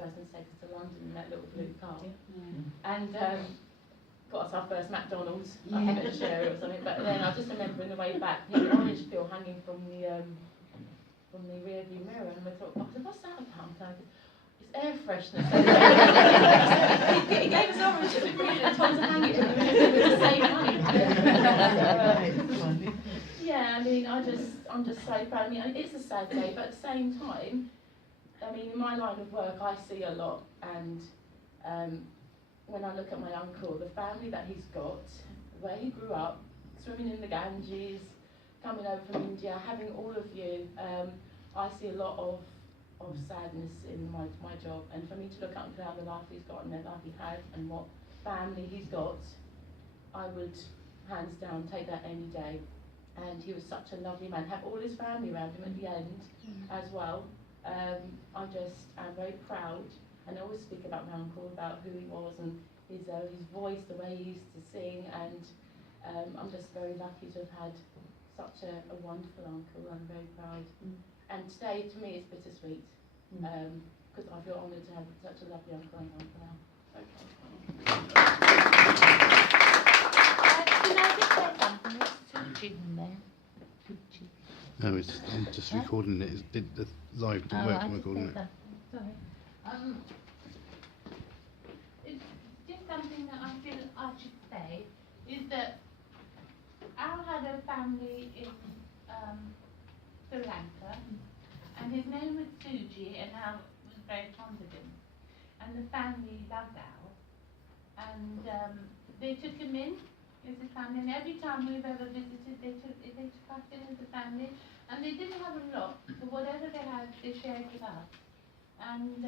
person to take us to London in that little blue car. And got us our first McDonald's. I think at Sherry or something. But then I just remember on the way back, the orange peel hanging from the rear view mirror, and I thought, I said, what's that about? It's air freshener. He gave us orange to breathe and told us to hang it to save money. Yeah, I mean, I'm just so proud. I mean, it's a sad day, but at the same time, I mean, in my line of work, I see a lot, and when I look at my uncle, the family that he's got, where he grew up, swimming in the Ganges, coming over from India, having all of you, I see a lot of sadness in my job. And for me to look at Uncle Al, the life he's got and the life he had and what family he's got, I would, hands down, take that any day. And he was such a lovely man. Have all his family around him at the end as well. I'm very proud, and I always speak about my uncle, about who he was and his voice, the way he used to sing, and I'm just very lucky to have had such a wonderful uncle. I'm very proud. And today, to me, it's bittersweet, because I feel honoured to have such a lovely uncle and Uncle Al. Can I just say something? It's Suji there. No, I'm just recording it. The live didn't work. I'm recording it. Sorry. It's just something that I feel I should say is that Al had a family in Sri Lanka, and his name was Suji, and Al was very fond of him. And the family loved Al, and they took him in as a family, and every time we've ever visited, they took us in as a family, and they didn't have a lot, but whatever they had, they shared with us. And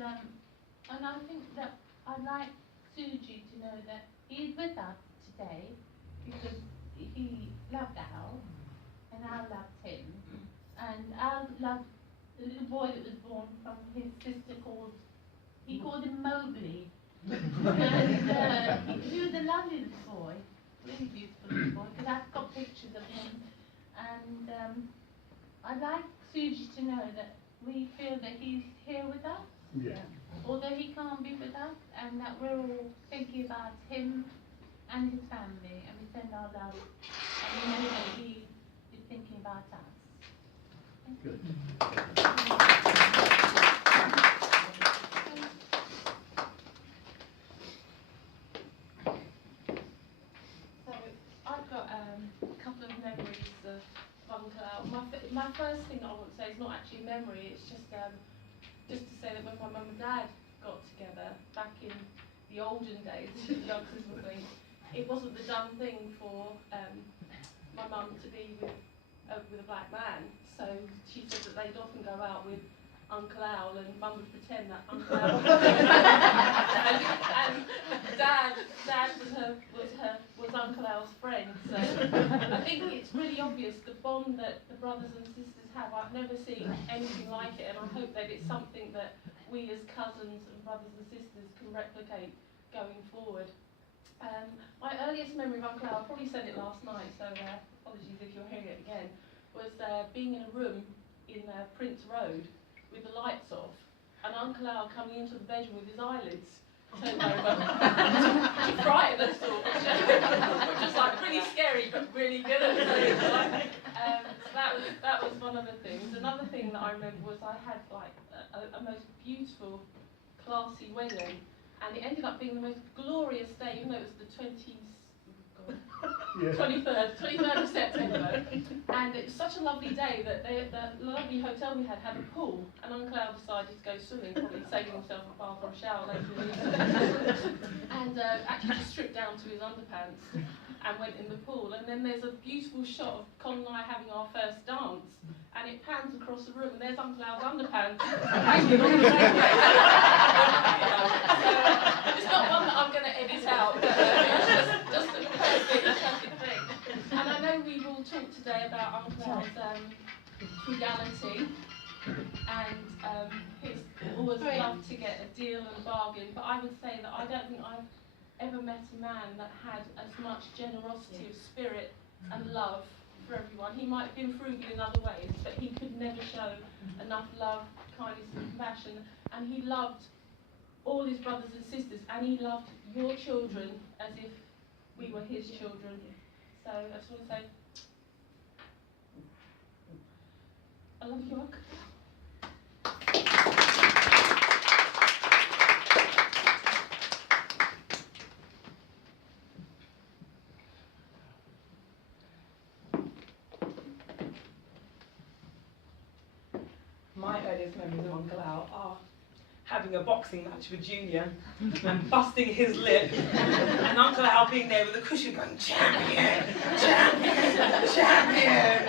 I think that I'd like Suji to know that he's with us today because he loved Al, and Al loved him, and Al loved the little boy that was born from his sister he called him Mowgli. And he was a lovely little boy, really beautiful little boy, because I've got pictures of him. And I'd like Suji to know that we feel that he's here with us, although he can't be with us, and that we're all thinking about him and his family, and we send our love, and we know that he is thinking about us. Good. So I've got a couple of memories of Uncle Al. My first thing that I want to say is not actually a memory, it's just to say that when my mum and dad got together back in the olden days, youngsters would think, it wasn't the done thing for my mum to be with a black man. So she said that they'd often go out with Uncle Al, and Mum would pretend that Uncle Al and Dad was Uncle Al's friend. So I think it's really obvious the bond that the brothers and sisters have. I've never seen anything like it, and I hope that it's something that we as cousins and brothers and sisters can replicate going forward. My earliest memory of Uncle Al, I probably said it last night, so apologies if you're hearing it again, was being in a room in Prince Road with the lights off, and Uncle Al coming into the bedroom with his eyelids turned over to frighten us all, which was like really scary but really good at the same time. So that was one of the things. Another thing that I remember was I had like a most beautiful, classy wedding, and it ended up being the most glorious day, even though it was the 23rd of September, and it was such a lovely day that the lovely hotel we had a pool, and Uncle Al decided to go swimming, probably saving himself a bath or a shower later in the evening, and actually just stripped down to his underpants and went in the pool. And then there's a beautiful shot of Colin and I having our first dance, and it pans across the room, and there's Uncle Al's underpants hanging on the railway. It's not one that I'm going to edit out, but it's just a perfect thing. And I know we've all talked today about Uncle Al's frugality, and his always loved to get a deal and a bargain, but I would say that I don't think I've ever met a man that had as much generosity of spirit and love for everyone. He might have been frugal in other ways, but he could never show enough love, kindness and compassion, and he loved all his brothers and sisters, and he loved your children as if we were his children. So I just want to say, I love you, Uncle. My earliest memories of Uncle Al are having a boxing match with Junior and busting his lip, and Uncle Al being there with a cushion going, champion, champion, champion.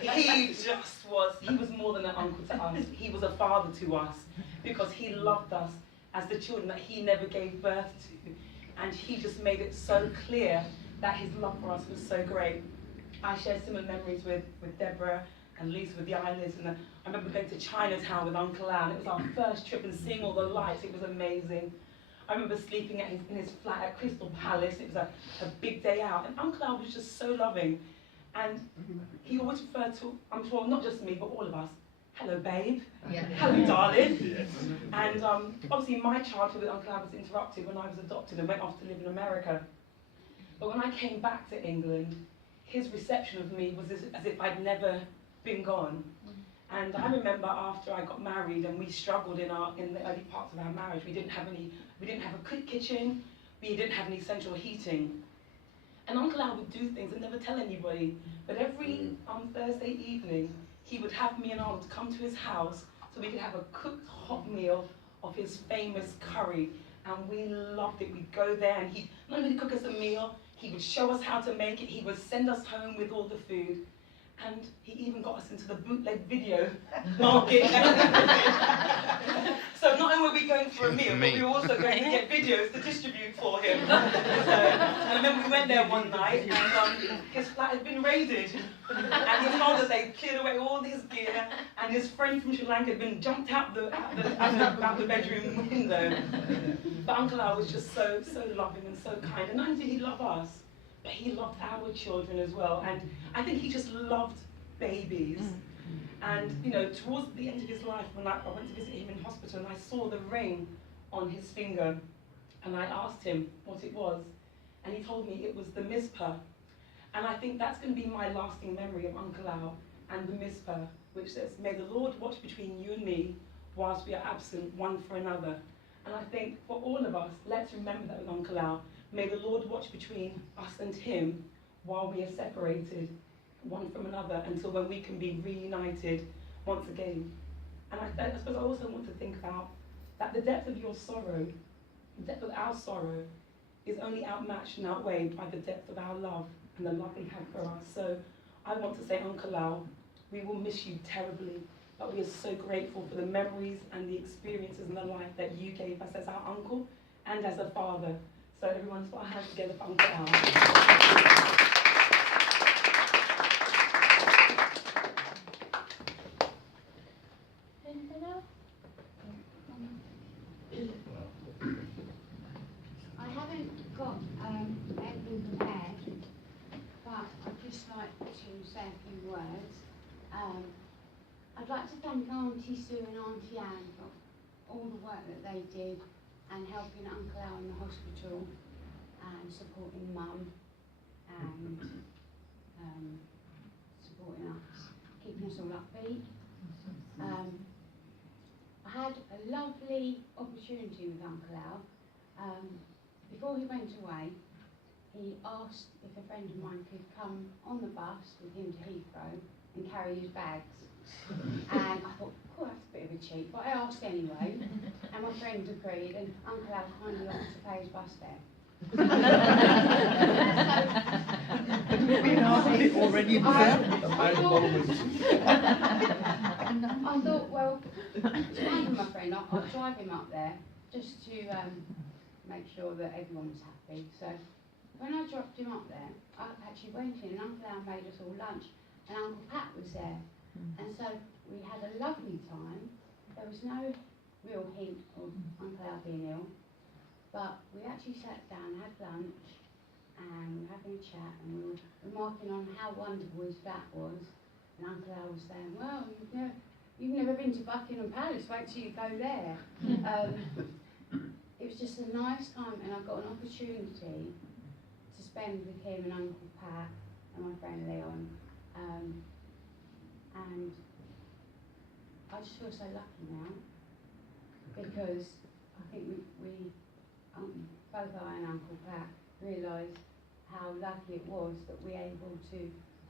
He was more than an uncle to us. He was a father to us because he loved us as the children that he never gave birth to. And he just made it so clear that his love for us was so great. I share similar memories with Deborah and Lisa with the eyelids, and I remember going to Chinatown with Uncle Al, and it was our first trip, and seeing all the lights, it was amazing. I remember sleeping in his flat at Crystal Palace. It was a big day out, and Uncle Al was just so loving, and he always referred to, I'm sure not just me, but all of us, hello babe, hello darling. Yes. And obviously my childhood with Uncle Al was interrupted when I was adopted and went off to live in America. But when I came back to England, his reception of me was as if I'd never been gone. And I remember after I got married and we struggled in the early parts of our marriage, we didn't have a kitchen, we didn't have any central heating. And Uncle Al would do things and never tell anybody. But every Thursday evening, he would have me and Arnold come to his house so we could have a cooked hot meal of his famous curry. And we loved it. We'd go there and he'd not only cook us a meal, he would show us how to make it, he would send us home with all the food. And he even got us into the bootleg video market. So not only were we going for a meal, but we were also going to get videos to distribute for him. So I remember we went there one night and his flat had been raided. And he told us they'd cleared away all his gear, and his friend from Sri Lanka had been jumped out the bedroom window. But Uncle Al was just so loving and so kind. And not only did he love us, but he loved our children as well, and I think he just loved babies. And you know, towards the end of his life, when I went to visit him in hospital, and I saw the ring on his finger, and I asked him what it was, and he told me it was the Mizpah. And I think that's going to be my lasting memory of Uncle Al and the Mizpah, which says, "May the Lord watch between you and me, whilst we are absent one for another." And I think for all of us, let's remember that with Uncle Al. May the Lord watch between us and him while we are separated one from another until when we can be reunited once again. And I suppose I also want to think about that the depth of your sorrow, the depth of our sorrow, is only outmatched and outweighed by the depth of our love and the love he had for us. So I want to say, Uncle Al, we will miss you terribly, but we are so grateful for the memories and the experiences and the life that you gave us as our uncle and as a father. So everyone put our hands together for Uncle Al. Anything else? I haven't got anything prepared, but I'd just like to say a few words. I'd like to thank Auntie Sue and Auntie Anne for all the work that they did and helping Uncle Al in the hospital and supporting Mum and supporting us, keeping us all upbeat. I had a lovely opportunity with Uncle Al. Before he went away, he asked if a friend of mine could come on the bus with him to Heathrow and carry his bags. And I thought, oh, that's a bit of a cheat, but I asked anyway, and my friend agreed, and Uncle Al kindly offered to pay his bus fare. Already I thought, well, to honour my friend, I'll drive him up there just to make sure that everyone was happy. So when I dropped him up there, I actually went in and Uncle Al made us all lunch, and Uncle Pat was there. And so we had a lovely time. There was no real hint of Uncle Al being ill, but we actually sat down, had lunch, and we were having a chat, and we were remarking on how wonderful his flat was. And Uncle Al was saying, well, you've never been to Buckingham Palace, wait till you go there. it was just a nice time, and I got an opportunity to spend with him and Uncle Pat and my friend Leon, and I just feel so lucky now, because I think we both I and Uncle Pat realised how lucky it was that we were able to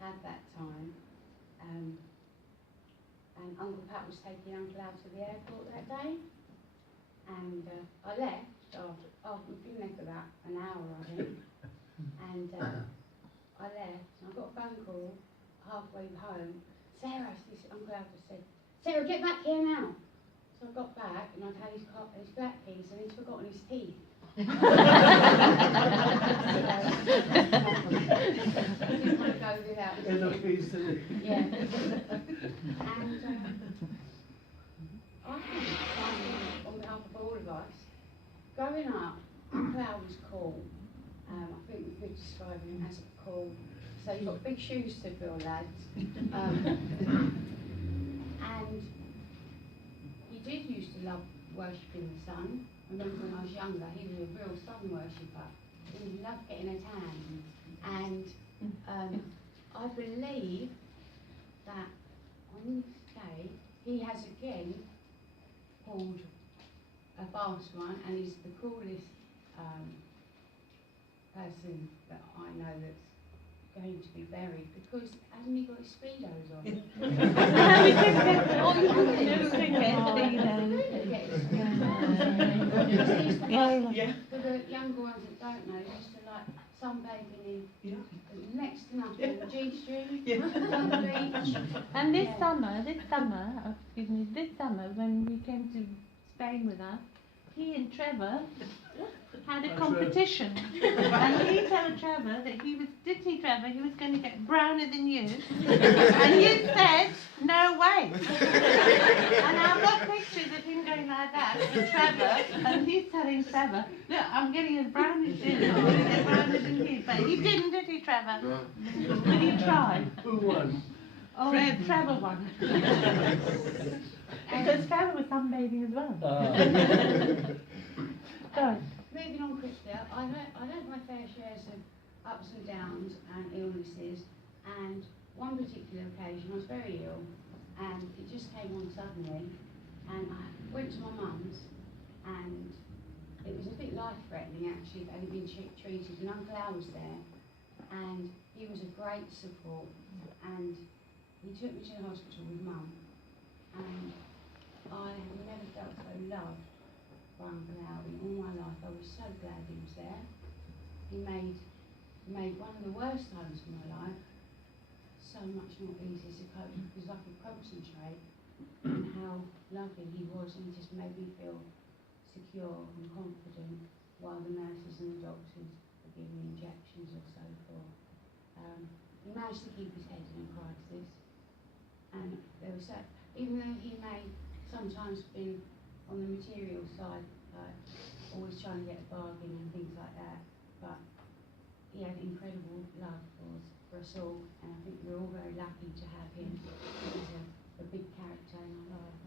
have that time. And Uncle Pat was taking Uncle out to the airport that day, and I left after we'd been there for about an hour, I think, and I left, and I got a phone call halfway home. Sarah, Uncle Alfred said, Sarah, get back here now. So I got back, and I'd had his black keys, and he'd forgotten his teeth. I didn't want to go without his teeth. Yeah. And I think, on behalf of all of us, growing up, Uncle Al was cool. I think we could describe him as a cool. So you've got big shoes to fill, lads. And he did used to love worshipping the sun. I remember when I was younger, he was a real sun worshipper. He loved getting a tan. And I believe that on this day, he has again pulled a fast one, and he's the coolest person that I know that's going to be buried, because hasn't he got his speedos on? For the younger ones that don't know, he used to like sunbathing in next to nothing, G-string, on the beach. And this summer, when we came to Spain with us, he and Trevor had a competition. And he told Trevor that he was going to get browner than you. And you said, no way. And I've got pictures of him going like that with Trevor, and he's telling Trevor, look, I'm getting as brown as you, I'm going to get browner than you. But he didn't, did he, Trevor? No. Did he try? Who won? Oh, Trevor won. Because Trevor was sunbathing as well. Sorry. Moving on quickly, I had my fair shares of ups and downs and illnesses, and one particular occasion I was very ill, and it just came on suddenly, and I went to my mum's, and it was a bit life-threatening actually, that I'd been treated, and Uncle Al was there, and he was a great support, and he took me to the hospital with Mum, and I have never felt so loved by Uncle Al in all my life. I was so glad he was there. He made one of the worst times of my life so much more easy to cope, because I could concentrate on how lovely he was, and he just made me feel secure and confident while the nurses and the doctors were giving me injections or so forth. He managed to keep his head in a crisis, and there was that, even though he may sometimes been on the material side, always trying to get a bargain and things like that, but he had incredible love for us all, and I think we're all very lucky to have him. He's a big character in our lives.